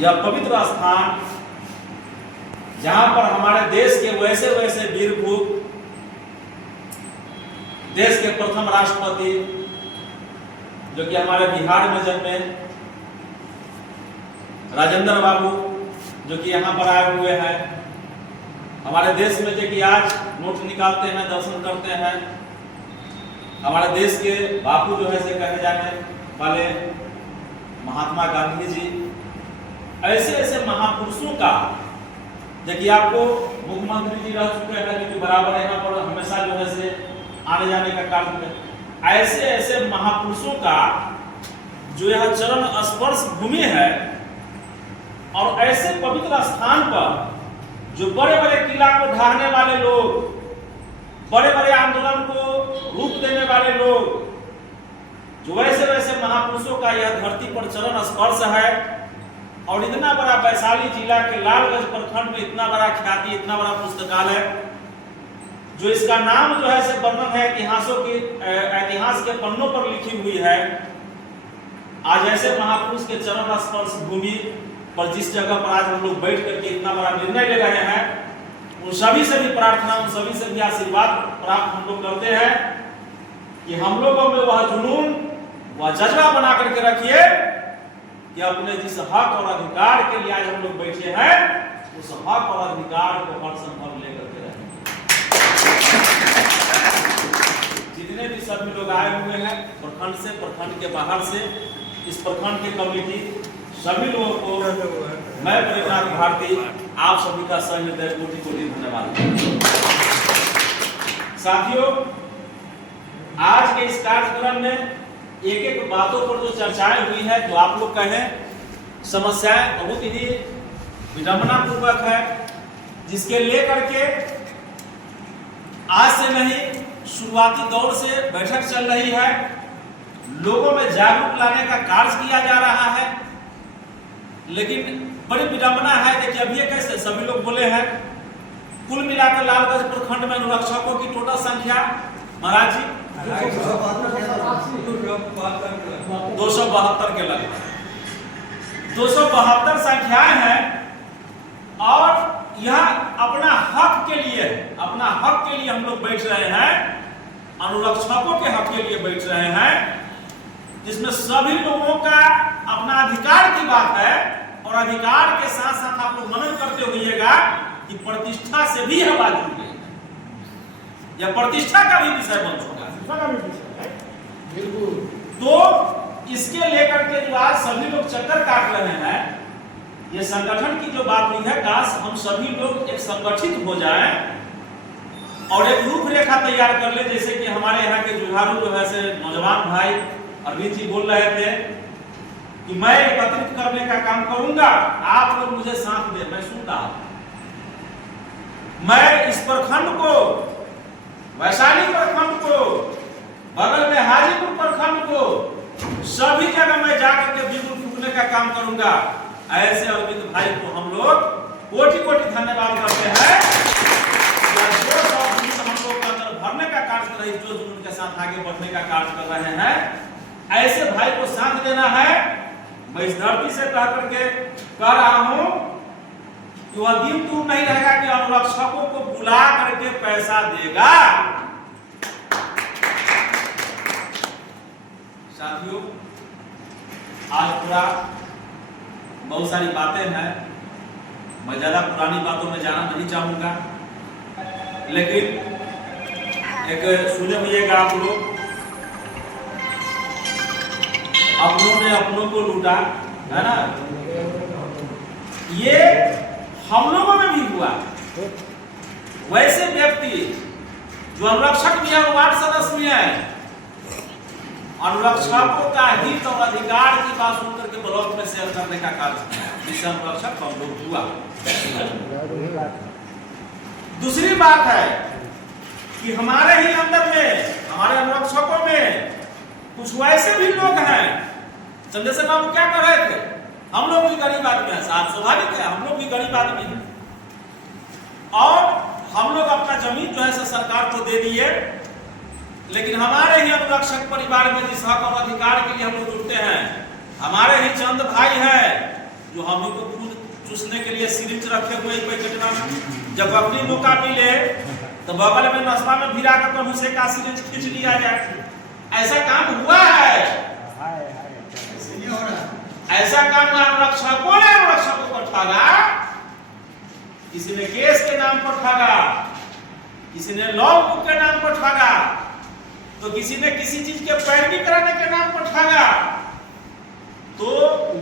यह पवित्र स्थान जहां पर हमारे देश के वैसे वैसे वीर पूत, देश के प्रथम राष्ट्रपति जो कि हमारे बिहार में जन्मे राजेंद्र बाबू जो कि यहाँ पर आए हुए हैं, हमारे देश में जो कि आज नोट निकालते हैं, दर्शन करते हैं, हमारे देश के बापू जो है से कहे जाने वाले महात्मा गांधी जी, ऐसे ऐसे महापुरुषों का देखिए आपको मुख्यमंत्री जी रह चुके हैं जो कि बराबर यहाँ पर हमेशा जो है से आने जाने का काम में, ऐसे ऐसे महापुरुषों का जो यह चरण स्पर्श भूमि है और ऐसे पवित्र स्थान पर जो बड़े बड़े किला को ढाने वाले लोग, बड़े बड़े आंदोलन को रूप देने वाले लोग, जो वैसे वैसे महापुरुषों का यह धरती पर चरण स्पर्श है और इतना बड़ा वैशाली जिला के लालगंज प्रखंड में इतना बड़ा ख्याति, इतना बड़ा पुस्तकालय जो इसका नाम जो है से वर्णन है इतिहास के पन्नों पर लिखी हुई है। आज ऐसे महापुरुष के चरण स्पर्श भूमि पर जिस जगह पर आज हम लोग बैठ करके इतना बड़ा निर्णय ले रहे हैं, उन सभी से भी प्रार्थना, उन सभी से भी आशीर्वाद प्राप्त हम लोग करते हैं कि हम लोगों में वह जुनून, वह जज्बा बना करके रखिए कि अपने जिस हक और अधिकार के लिए आज हम लोग बैठे हैं, उस हक और अधिकार को हर संभव लेकर के रहेंगे। जितने भी सभी लोग आए हुए हैं प्रखंड से, प्रखंड के बाहर से, इस प्रखंड के कमेटी, सभी लोगों को मैं प्रेमनाथ भारती आप सभी का सहृदय कोटि कोटि धन्यवाद। साथियों, आज के इस कार्यक्रम में एक एक बातों पर जो चर्चाएं हुई है, जो आप लोग कहें समस्याएं बहुत ही विडंबना पूर्वक है, जिसके लेकर के आज से नहीं शुरुआती दौर से बैठक चल रही है, लोगों में जागरूक लाने का कार्य किया जा रहा है। लेकिन बड़ी विडंबना है कि अभी कैसे सभी लोग बोले हैं, कुल मिलाकर लालगंज प्रखंड में अनुरक्षकों की टोटल संख्या महाराज जी 272 के लगभग 272 संख्याएं हैं और यह अपना हक के लिए हम लोग बैठ रहे हैं, अनुरक्षकों के हक के लिए बैठ रहे हैं, जिसमें सभी लोगों का अपना अधिकार की बात है और अधिकार के साथ साथ आप लोग मनन करते हुएगा कि प्रतिष्ठा से भी यह बात जुड़ गई, यह प्रतिष्ठा का भी विषय बन चुका है। बिल्कुल। तो इसके लेकर के जो आज सभी लोग चक्कर काट रहे हैं, ये संगठन की जो बात हुई है, काश हम सभी लोग एक संगठित हो जाएं और एक रूपरेखा तैयार कर ले, जैसे कि हमारे यहाँ के जुझारू जो है से नौजवान भाई अरविंद जी बोल रहे थे कि मैं एकत्रित करने का काम करूंगा, आप लोग मुझे साथ दे, मैं सुनता हूं। मैं इस प्रखंड को, वैशाली प्रखंड को, बगल में हाजीपुर प्रखंड को, सभी जगह मैं जाकर के बिगुल फूकने का काम करूंगा। ऐसे अरविंद भाई को हम लोग कोटि कोटि धन्यवाद करते हैं, जो हम लोग अंदर भरने का कार्य कर रहे हैं, जो उनके साथ आगे बढ़ने का कार्य कर रहे हैं, ऐसे भाई को साथ देना है। मैं इस धरती से कह करके कह रहा हूं कि वह दिन दूर नहीं रहेगा कि अनुरक्षकों को बुला करके पैसा देगा। साथियों, आज पूरा बहुत सारी बातें हैं, मैं ज्यादा पुरानी बातों में जाना नहीं चाहूंगा, लेकिन एक सुने हुएगा आप लोग, अपनों ने अपनों को लूटा, है ना, ये हम लोगों में भी हुआ। वैसे व्यक्ति जो अनुरक्षक भी है, वार्ड सदस्य भी है, अनुरक्षकों का हित और अधिकार की बात सुनकर के ब्लॉक में शेयर करने का कार्य किया, जिससे अनुरक्षक हम लोग हुआ। दूसरी बात है कि हमारे ही अंदर में, हमारे अनुरक्षकों में कुछ वैसे भी लोग हैं, चंद्रशेखर बाबू क्या कर रहे थे, हम लोग भी गरीब आदमी हैं, स्वाभाविक है, हम लोग भी गरीब आदमी हैं और हम लोग अपना जमीन जो है सरकार को दे दिए, लेकिन हमारे ही अनुरक्षक परिवार में जिस हक और अधिकार के लिए हम लोग जुटते हैं, हमारे ही चंद भाई हैं हम ही को खुद चूसने के लिए सिरिंज रखे हुए पैकेटवा में, जब अपनी मौका मिले तो बगल में नस्ता में भिरा कर कहूं से का सिरिंज खींच लिया जाए। ऐसा काम हुआ है, ऐसा काम आरक्षकों ने आरक्षकों को ठगा, किसी ने केस के नाम पर ठगा, किसी ने लॉ बुक के नाम पर ठगा, तो किसी ने किसी चीज के पैरवी कराने के नाम पर ठगा। तो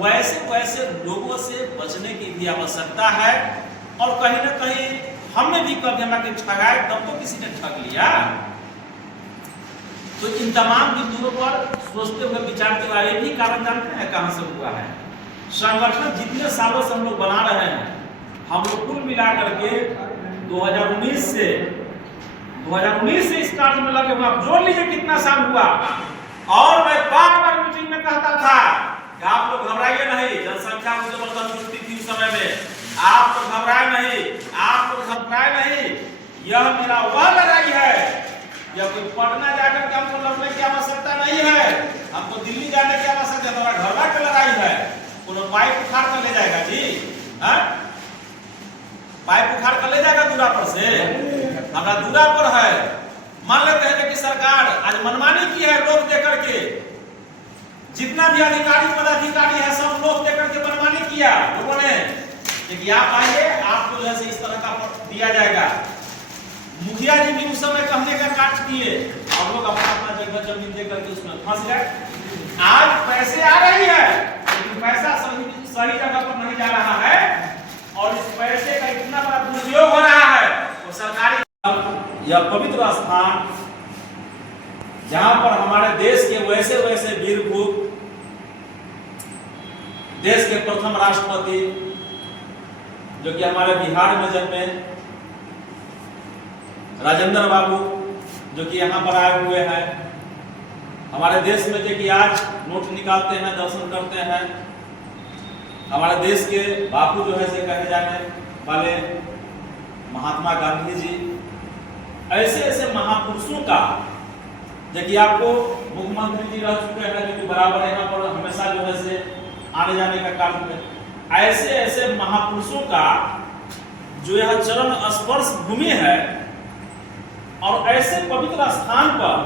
वैसे लोगों से बचने की भी आवश्यकता है। और कहीं ना कहीं हमने भी कभी हमारे ठगाए तब तो किसी ने ठग लिया। तो इन तमाम बिंदुओं पर सोचते हुए विचारते हुए ये भी कारण जानते हैं कहां से हुआ है। संगठन जितने सालों से हम लोग बना रहे हैं, हम लोग कुल मिलाकर के 2019 से स्टार्ट में लगे हुए, आप जोड़ लीजिए कितना साल हुआ। और मैं बार-बार मीटिंग में कहता था कि आप लोग घबराइए नहीं, जनसंख्या को जबरदस्ती थी उस समय में, आप तो घबराए नहीं, आप तो घबराए नहीं। यह मेरा वह लड़ाई है, यह कोई पटना जाकर के हमको लड़ने की आवश्यकता नहीं है, हमको दिल्ली जाने की आवश्यकता है, हमारा घर की लड़ाई है। कोनो पाइप उखाड़ कर ले जाएगा जी, पाइप उखाड़ कर ले जाएगा दूरा पर से, हमारा दूरा पर है। मान लेते हैं कि सरकार आज मनमानी की है, लोग देकर के, जितना भी अधिकारी पदाधिकारी है सब लोग देकर के मनमानी किया लोगों ने कि आप आइए, आपको जो है इस तरह का दिया जाएगा। मुखिया जी भी उस समय कहने का काट किए और लोग अपना अपना जगह जमीन देकर के उसमें फंस गए। आज पैसे आ रही है लेकिन पैसा सही जगह पर नहीं जा रहा है और इस पैसे का इतना बड़ा दुरुपयोग हो रहा है। तो सरकारी यह पवित्र स्थान जहां पर हमारे देश के वैसे वीर भूप, देश के प्रथम राष्ट्रपति जो कि हमारे बिहार में जन्मे राजेंद्र बाबू, जो कि यहाँ पर आए हुए हैं, हमारे देश में जो कि आज नोट निकालते हैं, दर्शन करते हैं, हमारे देश के बापू जो है से कहे जाने वाले महात्मा गांधी जी, ऐसे महापुरुषों का जो कि आपको मुख्यमंत्री जी रह चुके हैं, जो कि बराबर यहाँ पर हमेशा जो है से आने जाने का काम में, ऐसे महापुरुषों का जो यह चरण स्पर्श भूमि है और ऐसे पवित्र स्थान पर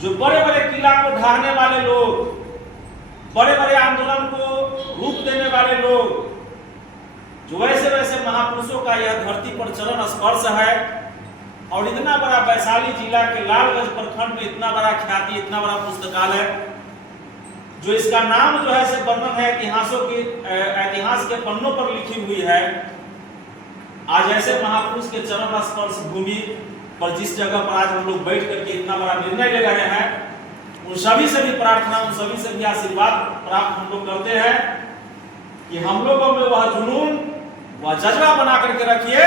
जो बड़े बड़े किला को ढाने वाले लोग, बड़े बड़े आंदोलन को रूप देने वाले लोग, जो वैसे महापुरुषों का यह धरती पर चरण स्पर्श है। और इतना बड़ा वैशाली जिला के लालगंज प्रखंड में इतना बड़ा ख्याति, इतना बड़ा पुस्तकालय, जो इसका नाम जो है से वर्णन है इतिहास के पन्नों पर लिखी हुई है। आज ऐसे महापुरुष के चरण स्पर्श भूमि पर जिस जगह पर आज हम लोग बैठ करके इतना बड़ा निर्णय ले रहे हैं, उन सभी से भी प्रार्थना, उन सभी से भी आशीर्वाद प्राप्त हम लोग करते हैं कि हम लोगों में वह जुनून, वह जज्बा बना करके रखिए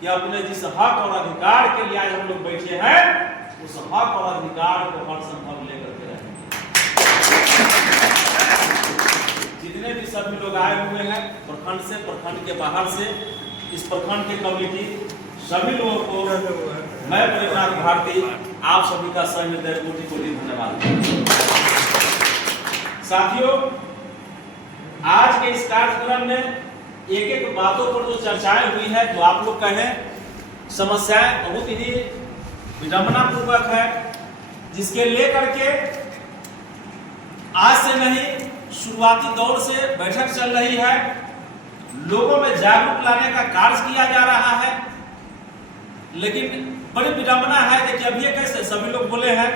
कि अपने जिस हक और अधिकार के लिए आज हम लोग बैठे हैं, उस हक और अधिकार को हर संभव लेकर के रहेंगे। जितने भी सभी लोग आए हुए हैं प्रखंड से, प्रखंड के बाहर से, इस प्रखंड के कमेटी, सभी लोगों को मैं प्रेमनाथ भारती आप सभी का सहृदय कोटि धन्यवाद। साथियों, आज के इस कार्यक्रम में एक बातों पर जो चर्चाएं हुई है, तो आप लोग कहें समस्याएं बहुत ही विडंबना पूर्वक है, जिसके लेकर के आज से नहीं शुरुआती दौर से बैठक चल रही है, लोगों में जागरूक लाने का कार्य किया जा रहा है। लेकिन बड़ी विडंबना है कि अभी कैसे सभी लोग बोले हैं,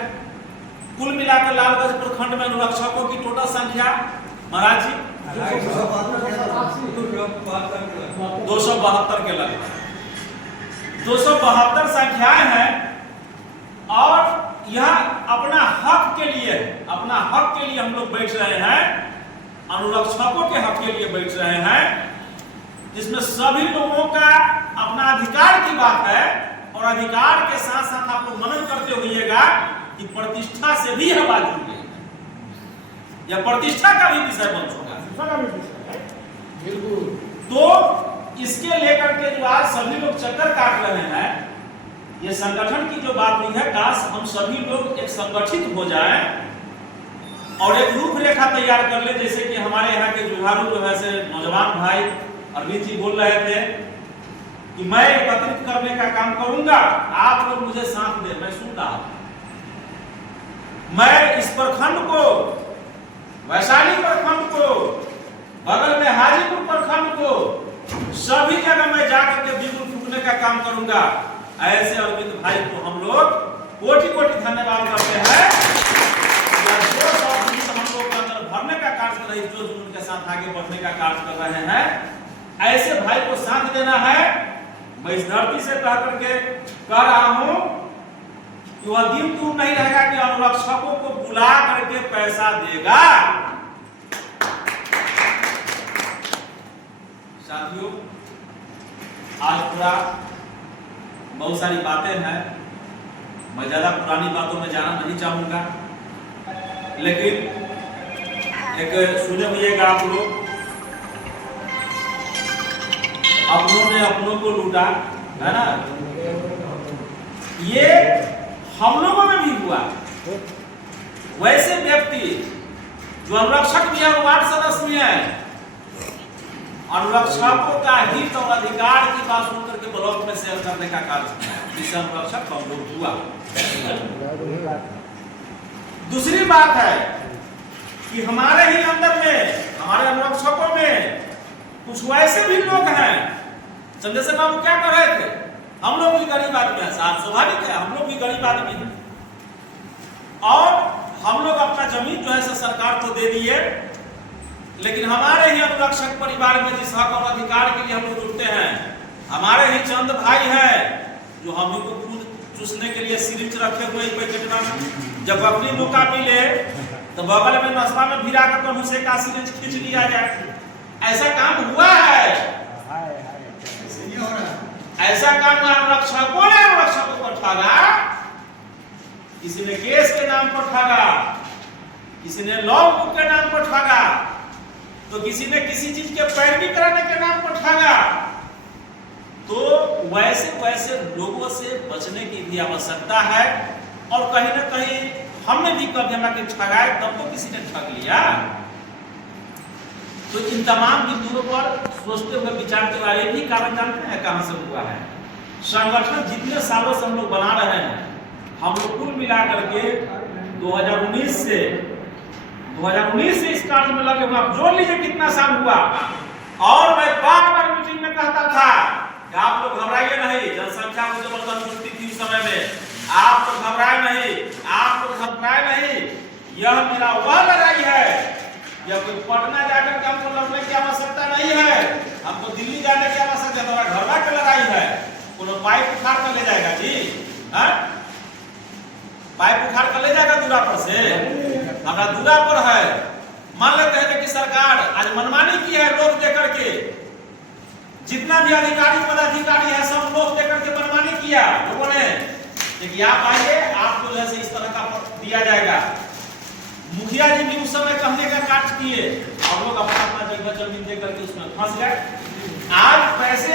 कुल मिलाकर लालगंज प्रखंड में अनुरक्षकों की टोटल संख्या महाराज जी 272 के लगभग 272 संख्याएं हैं। और यह अपना हक के लिए हम लोग बैठ रहे हैं, अनुरक्षकों के हक के लिए बैठ रहे हैं, जिसमें सभी लोगों का अपना अधिकार की बात है। और अधिकार के साथ साथ आप लोग मनन करते होइएगा कि प्रतिष्ठा से भी यह बात जुड़ गई, यह प्रतिष्ठा का भी विषय बन चुका है। तो इसके लेकर के जो आज सभी लोग चक्कर काट रहे हैं, ये संगठन की जो बात हुई है, काश हम सभी लोग एक संगठित हो जाएं और एक रूपरेखा तैयार कर ले, जैसे कि हमारे यहाँ के जुझारू जो है से नौजवान भाई अरविंद जी बोल रहे थे कि मैं एकत्रित करने का काम करूंगा, आप लोग मुझे साथ दे। मैं सुन रहा हूं, मैं इस प्रखंड को, वैशाली प्रखंड को, बगल में हाजीपुर प्रखंड को, सभी जगह मैं जाकर के बिल्कुल फूकने का काम करूंगा। ऐसे अरविंद भाई को हम लोग कोटि कोटि धन्यवाद करते हैं। हम लोग अंदर भरने का कार्य कर रहे हैं, जो जुनून के साथ आगे बढ़ने का कार्य कर रहे हैं, ऐसे भाई को साथ देना है। मैं इस धरती से कह करके कह रहा हूं कि वह दिन दूर नहीं रहेगा कि अनुरक्षकों को बुला करके पैसा देगा। साथियों, आज पूरा बहुत सारी बातें हैं, मैं ज्यादा पुरानी बातों में जाना नहीं चाहूंगा, लेकिन एक सुने हुएगा आप लोग, अपनों ने अपनों को लूटा, है ना, ये हम लोगों में भी हुआ। वैसे व्यक्ति जो अनुरक्षक भी है, वार्ड सदस्य भी है, अनुरक्षकों का हित और अधिकार की बात सुनकर के ब्लॉक में शेयर करने का कार्य किया, जिससे अनुरक्षक कमजोर हुआ। दूसरी बात है कि हमारे ही अंदर में, हमारे अनुरक्षकों में कुछ वैसे भी लोग हैं, चंद्रशेखर बाबू क्या कर रहे थे, हम लोग भी गरीब आदमी हैं, स्वाभाविक है, हम लोग भी गरीब आदमी हैं, और हम लोग अपना जमीन जो है सरकार को दे दिए, लेकिन हमारे ही अनुरक्षक परिवार में जिस हक और अधिकार के लिए हम लोग जुटते हैं, हमारे ही चंद भाई हैं जो हम लोग को खुद चूसने के लिए सिरिंज रखे हुए पैकेट में, जब अपनी मौका मिले तो बगल में नस्बा में भिरा कर उसे का सिरिंज खींच लिया जाए। ऐसा काम हुआ है, ऐसा काम अनुरक्षकों ने अनुरक्षकों पर ठगा, किसी ने केस के नाम पर ठगा, किसी ने लॉ बुक के नाम पर ठगा, तो किसी ने किसी चीज के पैरवी कराने के नाम पर ठगा। तो वैसे लोगों से बचने की भी आवश्यकता है, और कहीं ना कहीं हमने भी कभी हमारे ठगाए तब तो किसी ने ठग लिया। तो इन तमाम बिंदुओं पर सोचते हुए विचार के बाद ये भी कारण जानते हैं कहां से हुआ है। संगठन जितने सालों से हम लोग बना रहे हैं, हम लोग कुल मिलाकर के 2019 से इस कार्य में लगे हुए, आप जोड़ लीजिए कितना साल हुआ। और मैं बार-बार मीटिंग में कहता था कि आप लोग घबराइए नहीं, जनसंख्या को जबरदस्ती थी उस समय में, आप लोग घबराए नहीं, आप लोग घबराए नहीं, यह मेरा वह लड़ाई है, यह कोई पटना जाकर के हमको लड़ने की आवश्यकता नहीं है, हमको दिल्ली जाने की आवश्यकता है, हमारा घरवा की लड़ाई है। कोनो पाइप उखाड़ कर ले जाएगा जी, पाइप उखाड़ कर ले जाएगा दूरा पर से, हमारा दूरा पर है। मान लेते हैं कि सरकार आज मनमानी की है, लोग देकर के, जितना भी अधिकारी पदाधिकारी है सब लोग देकर के मनमानी किया लोगों ने, कि आप आइए, आपको जो है इस तरह का दिया जाएगा। मुखिया जी भी उस समय कहने का कार्य किए, और लोग अपना अपना जगह जमीन देकर के उसमें फंस गए। आज पैसे